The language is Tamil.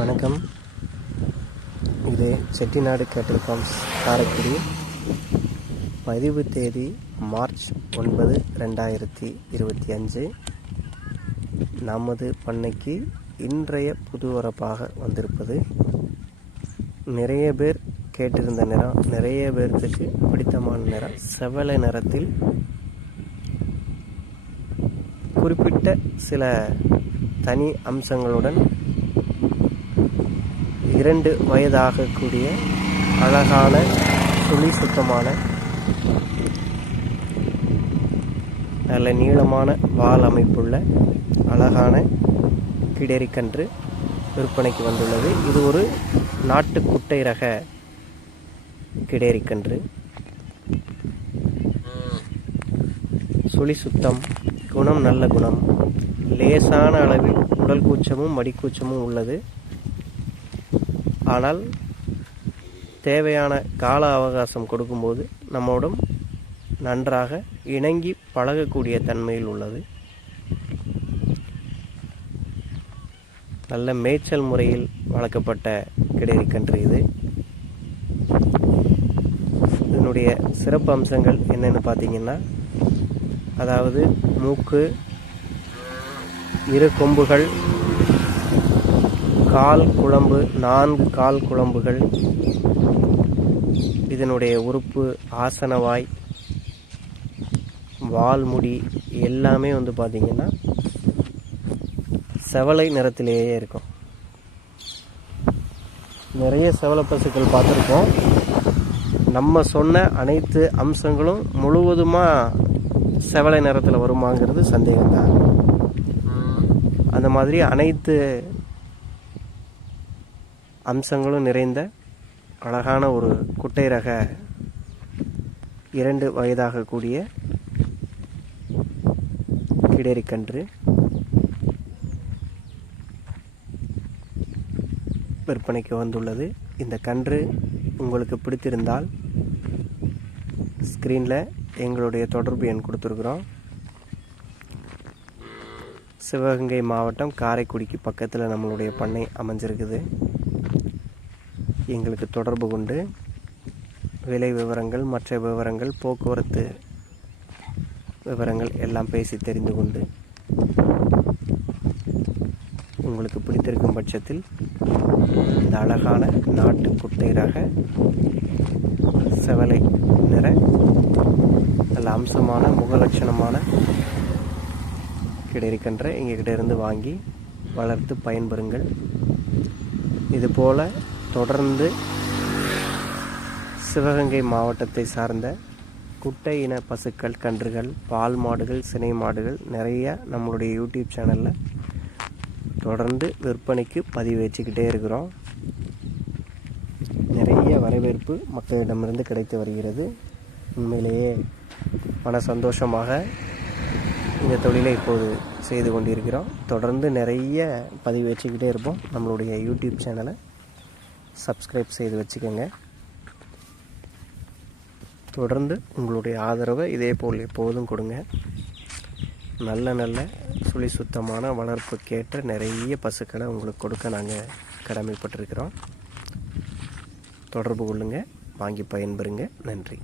வணக்கம். இது செட்டிநாடு கேட்டல் ஃபார்ம்ஸ் காரைக்குடி. பதிவு தேதி மார்ச் ஒன்பது ரெண்டாயிரத்தி இருபத்தி அஞ்சு. நமது பண்ணைக்கு இன்றைய புது வரப்பாக வந்திருப்பது. நிறைய பேர் கேட்டிருந்த நிறம் நிறைய பேர்த்துக்கு பிடித்தமான நிறம் செவலை நிறத்தில் குறிப்பிட்ட சில தனி அம்சங்களுடன் இரண்டு வயதாகக்கூடிய அழகான சுழி சுத்தமான நல்ல நீளமான வால் அமைப்புள்ள அழகான கிடேரிக்கன்று விற்பனைக்கு வந்துள்ளது. இது ஒரு நாட்டு குட்டை ரக கிடேரிக்கன்று. சுழி சுத்தம் குணம் நல்ல குணம். லேசான அளவில் உடல் கூச்சமும் மடிக்கூச்சமும் உள்ளது. ஆனால் தேவையான கால அவகாசம் கொடுக்கும்போது நம்மோடும் நன்றாக இணங்கி பழகக்கூடிய தன்மையில் உள்ளது. நல்ல மேய்ச்சல் முறையில் வளர்க்கப்பட்ட கிடைக்கன்று இது. இதனுடைய சிறப்பு அம்சங்கள் என்னென்னு பார்த்தீங்கன்னா அதாவது மூக்கு இரு கொம்புகள் கால் குழம்பு நான்கு கால் குழம்புகள். இதனுடைய உறுப்பு ஆசனவாய் வால்முடி எல்லாமே வந்து பார்த்திங்கன்னா செவலை நிறத்திலேயே இருக்கும். நிறைய செவலை பசுக்கள் பார்த்துருக்கோம். நம்ம சொன்ன அனைத்து அம்சங்களும் முழுவதுமாக செவலை நிறத்தில் வருமாங்கிறது சந்தேகம்தான். அந்த மாதிரி அனைத்து அம்சங்களும் நிறைந்த அழகான ஒரு குட்டை ரக இரண்டு வயதாக கூடிய கிடேரிக்கன்று. விற்பனைக்கு வந்துள்ளது. இந்த கன்று உங்களுக்கு பிடித்திருந்தால் ஸ்க்ரீனில் எங்களுடைய தொடர்பு எண் கொடுத்துருக்குறோம். சிவகங்கை மாவட்டம் காரைக்குடிக்கு பக்கத்தில் நம்மளுடைய பண்ணை அமைஞ்சிருக்குது. எங்களுக்கு தொடர்பு கொண்டு விலை விவரங்கள் மற்ற விவரங்கள் போக்குவரத்து விவரங்கள் எல்லாம் பேசி தெரிந்து கொண்டு உங்களுக்கு பிடித்திருக்கும் பட்சத்தில் இந்த அழகான நாட்டு குட்டை ரக செவலை நிற நல்ல அம்சமான முகலட்சணமான கிடைக்கின்ற எங்ககிட்ட இருந்து வாங்கி வளர்த்து பயன்பெறுங்கள். இதுபோல் தொடர்ந்து சிவகங்கை மாவட்டத்தை சார்ந்த குட்டை இன பசுக்கள் கன்றுகள் பால் மாடுகள் சினை மாடுகள் நிறைய நம்மளுடைய யூடியூப் சேனலில் தொடர்ந்து விற்பனைக்கு பதிவேற்றிக்கிட்டே இருக்கிறோம். நிறைய வரவேற்பு மக்களிடமிருந்து கிடைத்து வருகிறது. உண்மையிலேயே மன சந்தோஷமாக இந்த தொழிலை இப்போது செய்து கொண்டிருக்கிறோம். தொடர்ந்து நிறைய பதிவேற்றிக்கிட்டே இருப்போம் நம்மளுடைய யூடியூப் சேனலை. சப்ஸ்கிரைப் செய்து வச்சுக்கோங்க. தொடர்ந்து உங்களுடைய ஆதரவை இதே போல் எப்போதும் கொடுங்க. நல்ல நல்ல சுழி சுத்தமான வளர்ப்புக்கேற்ற நிறைய பசுக்களை உங்களுக்கு கொடுக்க நாங்கள் கடமைப்பட்டிருக்கிறோம். தொடர்பு கொள்ளுங்கள் வாங்கி பயன்பெறுங்க. நன்றி.